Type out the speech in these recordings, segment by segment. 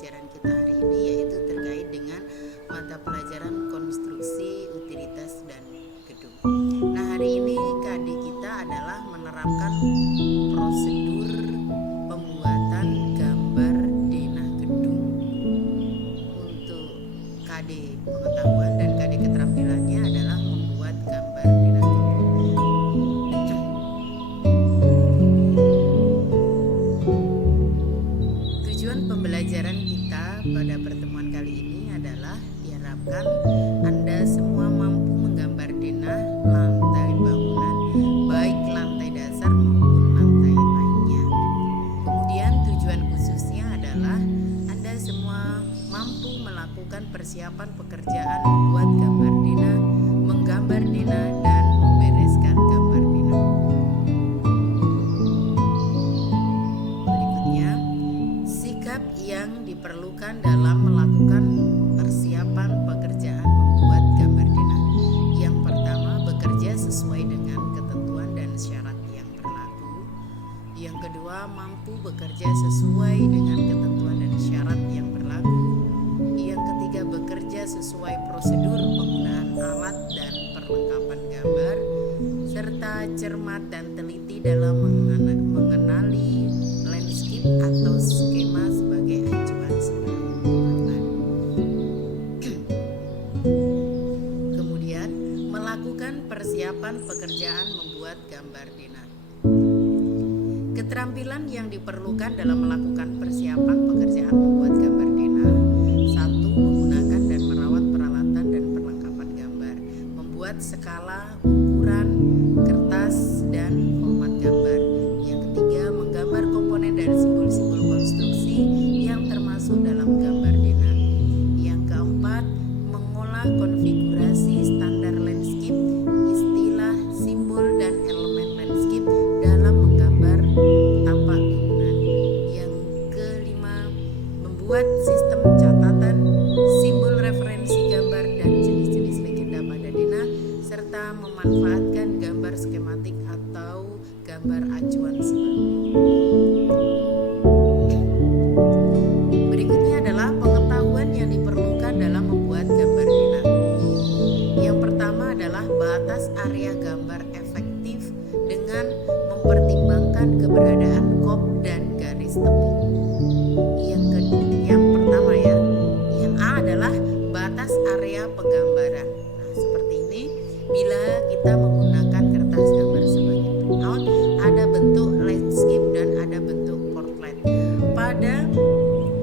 pembelajaran kita hari ini, yaitu terkait dengan mata pelajaran konstruksi, utilitas, dan gedung. Nah, hari ini KD kita adalah menerapkan prosedur pembuatan gambar denah gedung untuk KD pengetahuan, dan KD keterampilannya adalah membuat gambar denah gedung. Tujuan pembelajaran kita pada pertemuan kali ini adalah diharapkan Anda semua mampu menggambar denah lantai bangunan, baik lantai dasar maupun lantai lainnya. Kemudian tujuan khususnya adalah Anda semua mampu melakukan persiapan pekerjaan membuat gambar denah, menggambar denah, dan membereskan gambar denah. Berikutnya, sikap yang diperlukan dalam melakukan persiapan pekerjaan membuat gambar denah. Yang pertama, bekerja sesuai dengan ketentuan dan syarat yang berlaku. Yang kedua, mampu bekerja sesuai dengan ketentuan dan syarat yang berlaku. Yang ketiga, bekerja sesuai prosedur penggunaan alat dan perlengkapan gambar, serta cermat dan teliti dalam mengenali landscape atau skema sebagai acuan sebelum pembuatan. Kemudian, melakukan persiapan pekerjaan membuat gambar denah. Keterampilan yang diperlukan dalam melakukan persiapan pekerjaan membuat gambar denah: 1. Menggunakan dan merawat peralatan dan perlengkapan gambar, membuat skala, ukuran, kertas, dan format gambar. Yang ketiga, menggambar komponen dan simbol-simbol konstruksi yang termasuk dalam gambar denah. Yang keempat, mengolah konfigurasi standar landscape, istilah, simbol, dan elemen landscape dalam menggambar tapak bangunan. Yang kelima, membuat sistem catatan, simbol referensi gambar, dan jenis-jenis legenda pada denah, serta memanfaatkan gambar skematik atau gambar acuan sebelumnya. Berikutnya adalah pengetahuan yang diperlukan dalam membuat gambar denah. Yang pertama adalah batas area gambar efektif dengan mempertimbangkan keberadaan kop dan garis tepi. Yang pertama ya, yang A adalah batas area penggambaran. Nah, seperti ini, bila kita menggunakan kertas gambar sebagai printout, ada bentuk landscape dan ada bentuk portrait. Pada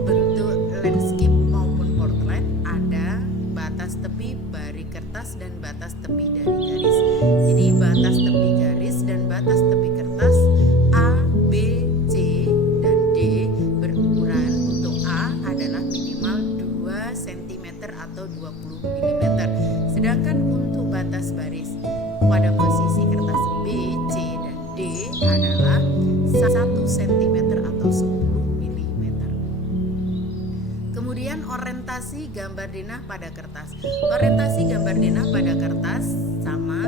bentuk landscape maupun portrait ada batas tepi dari kertas dan batas tepi dari garis. Jadi batas tepi garis dan batas tepi kertas A, B, C, dan D berukuran. Untuk A adalah minimal 2 cm atau 20 mm. Sedangkan untuk batas baris pada posisi kertas B, C, dan D adalah 1 cm atau 10 mm. Kemudian orientasi gambar denah pada kertas. Orientasi gambar denah pada kertas sama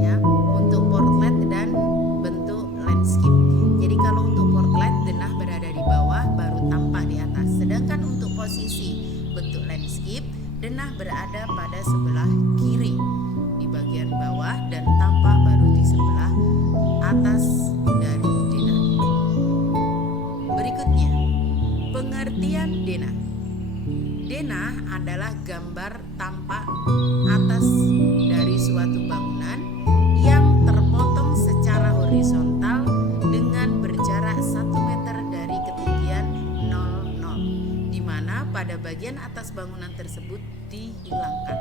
ya untuk portrait dan bentuk landscape. Jadi kalau untuk portrait, denah berada di bawah baru tampak di atas. Sedangkan untuk posisi bentuk landscape, denah berada pada sebelah kiri di bagian bawah dan tampak baru di sebelah atas dari denah. Berikutnya, pengertian denah. Denah adalah gambar tampak atas dari suatu bangunan yang terpotong secara horizontal dengan berjarak 1 meter dari ketinggian 00, di mana pada bagian atas bangunan tersebut dihilangkan.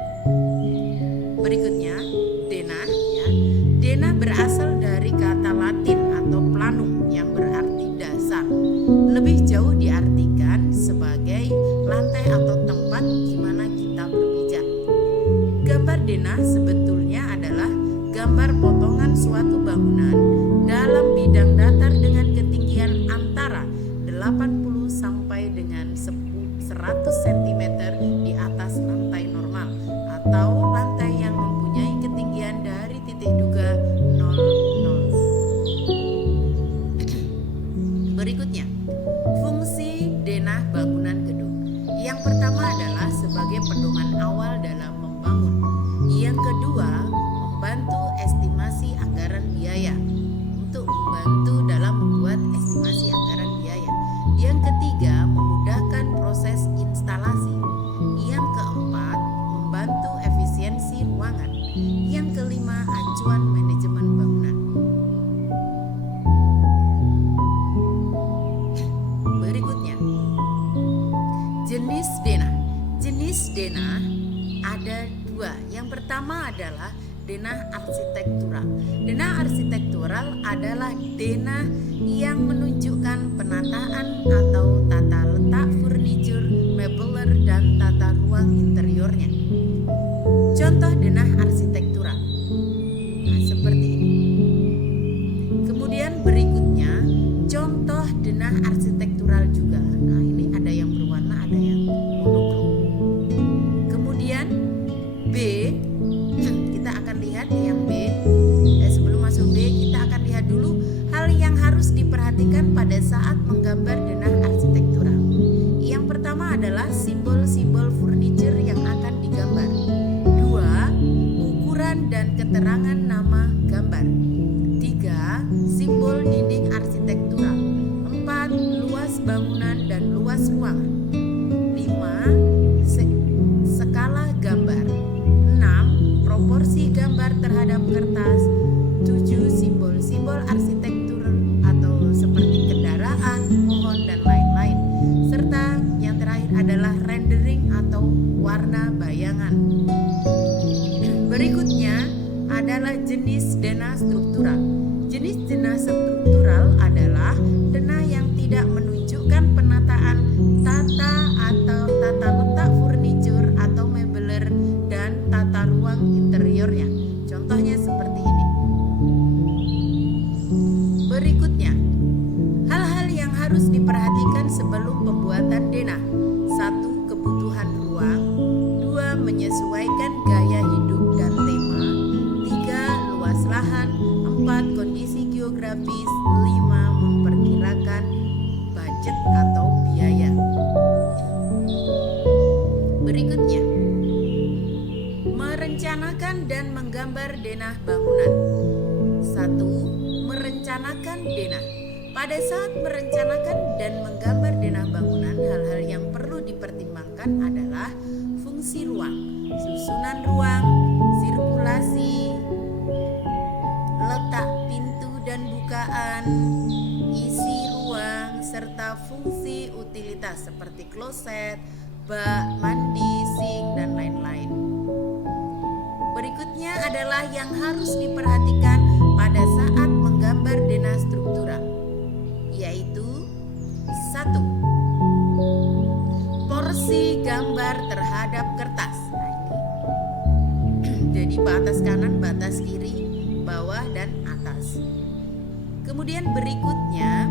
Berikutnya, denah ya. Denah berasal dari kata Latin atau planum yang berarti dasar. Lebih jauh diartikan sebagai lantai atau tempat di mana kita berpijak. Gambar denah sebetulnya adalah gambar potongan suatu bangunan dalam bidang datar dengan ketinggian antara 80 sampai dengan 100 cm di atas lantai normal atau lantai yang mempunyai ketinggian dari titik duga 00. Berikutnya, fungsi denah bangunan gedung. Jenis denah. Jenis denah ada dua. Yang pertama adalah denah arsitektural. Denah arsitektural adalah denah yang menunjukkan penataan atau tata letak furniture, mebeler, dan tata ruang interiornya. Contoh denah arsitektural. Nah, seperti ini. Kemudian berikutnya contoh denah arsitektural juga. Nah, ini ada yang berwarna, ada yang monokrom. Kemudian B, kita akan lihat yang B. Sebelum masuk B, kita akan lihat dulu hal yang harus diperhatikan pada saat menggambar denah arsitektural. Yang pertama adalah simbol-simbol furniture yang akan digambar. 2. Ukuran dan keterangan nama gambar. 3. Simbol dinding arsitektural. 4. Luas bangunan dan luas ruangan. 5. Skala gambar. 6. Proporsi gambar terhadap kertas. 7. Simbol-simbol arsitektur atau seperti kendaraan, pohon, dan lain-lain. Serta yang terakhir adalah rendering atau warna bayangan. Berikutnya adalah jenis denah struktural. Jenis denah struktural adalah denah yang tidak menunjukkan penataan tata atau tata letak furniture atau mebeler dan tata ruang interiornya. Contohnya seperti ini. Berikutnya, hal-hal yang harus diperhatikan sebelum pembuatan denah. 1. Kebutuhan ruang. 2. Menyesuaikan gaya hidup dan tema. 3. Luas lahan. 4. Kondisi geografis. 5. Memperkirakan budget atau biaya. Berikutnya, merencanakan dan menggambar denah bangunan. 1. Merencanakan denah. Pada saat merencanakan dan menggambar denah bangunan, hal-hal yang perlu dipertimbangkan adalah fungsi ruang, susunan ruang, sirkulasi, letak pintu dan bukaan, isi ruang, serta fungsi utilitas seperti kloset, bak, mandi, sink, dan lain-lain. Berikutnya adalah yang harus diperhatikan pada saat menggambar denah struktural, yaitu 1. Porsi gambar terhadap kertas. Nah, ini. Jadi batas kanan, batas kiri, bawah, dan atas. Kemudian berikutnya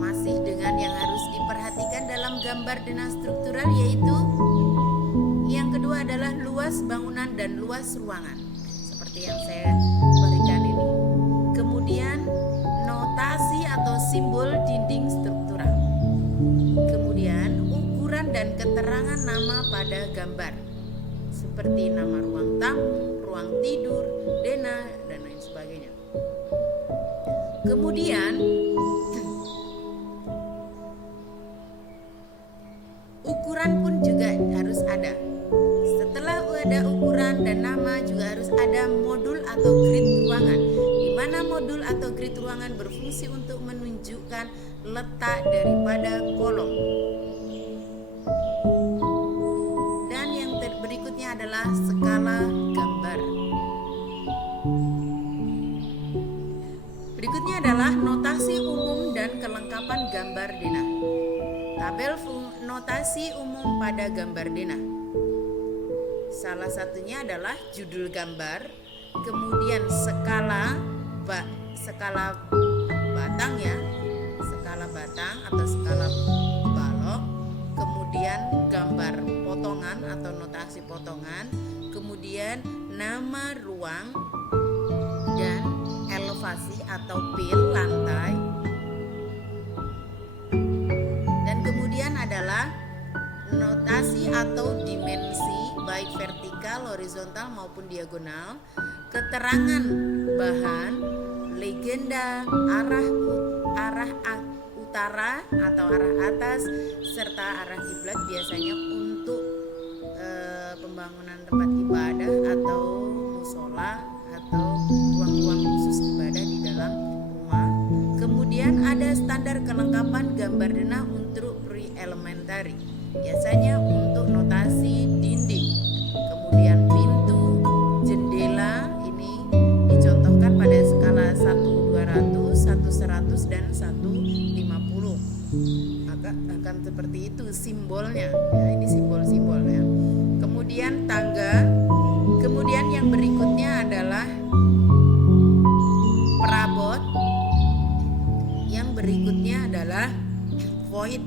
masih dengan yang harus diperhatikan dalam gambar denah struktural, yaitu yang kedua adalah luas bangunan dan luas ruangan, seperti yang saya berikan ini. Kemudian notasi atau simbol dinding struktural. Kemudian ukuran dan keterangan nama pada gambar, seperti nama ruang tamu, ruang tidur, denah, dan lain sebagainya. Kemudian ukuran pun juga harus ada. Setelah ada ukuran dan nama, juga harus ada modul atau grid ruangan, di mana modul atau grid ruangan berfungsi untuk menunjukkan letak daripada kolom. Dan yang berikutnya adalah skala gambar. Berikutnya adalah notasi umum dan kelengkapan gambar denah. Tabel notasi umum pada gambar denah. Salah satunya adalah judul gambar, kemudian skala batang ya, skala batang atau skala balok, kemudian gambar potongan atau notasi potongan, kemudian nama ruang dan elevasi atau pil lantai, dan kemudian adalah notasi atau dimensi baik vertikal, horizontal maupun diagonal, keterangan bahan, legenda, arah utara atau arah atas, serta arah kiblat biasanya untuk pembangunan tempat ibadah atau musola atau ruang-ruang khusus ibadah di dalam rumah. Kemudian ada standar kelengkapan gambar denah untuk pre-elementary. biasanya untuk notasi dinding. Kemudian pintu, jendela ini dicontohkan pada skala 1-200, 1-100 dan 1-50. Maka akan seperti itu simbolnya. Ya, ini simbol-simbol ya. Kemudian tangga. Kemudian yang berikutnya adalah perabot. Yang berikutnya adalah void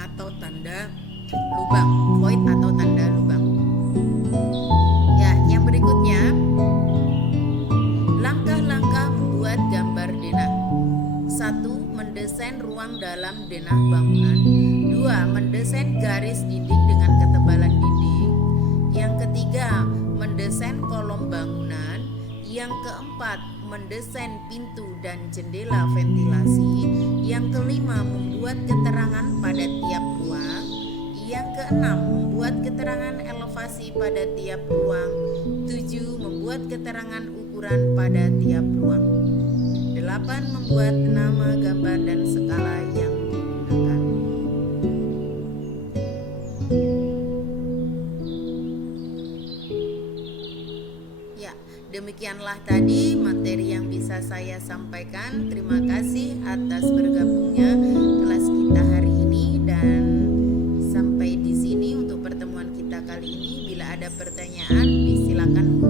atau tanda lubang. Void atau tanda lubang. Ya, yang berikutnya langkah-langkah membuat gambar denah. 1. Mendesain ruang dalam denah bangunan. 2. Mendesain garis dinding dengan ketebalan dinding. Yang ketiga, mendesain kolom bangunan. Yang keempat, mendesain pintu dan jendela ventilasi. Yang kelima, membuat keterangan pada tiap ruang. Yang keenam, membuat keterangan elevasi pada tiap ruang. 7. Membuat keterangan ukuran pada tiap ruang. 8. Membuat nama, gambar, dan skala yang digunakan. Ya, demikianlah tadi materi yang bisa saya sampaikan. Terima kasih atas bergabungnya kelas kita hari ini, dan sampai di sini untuk pertemuan kita kali ini. Bila ada pertanyaan, silakan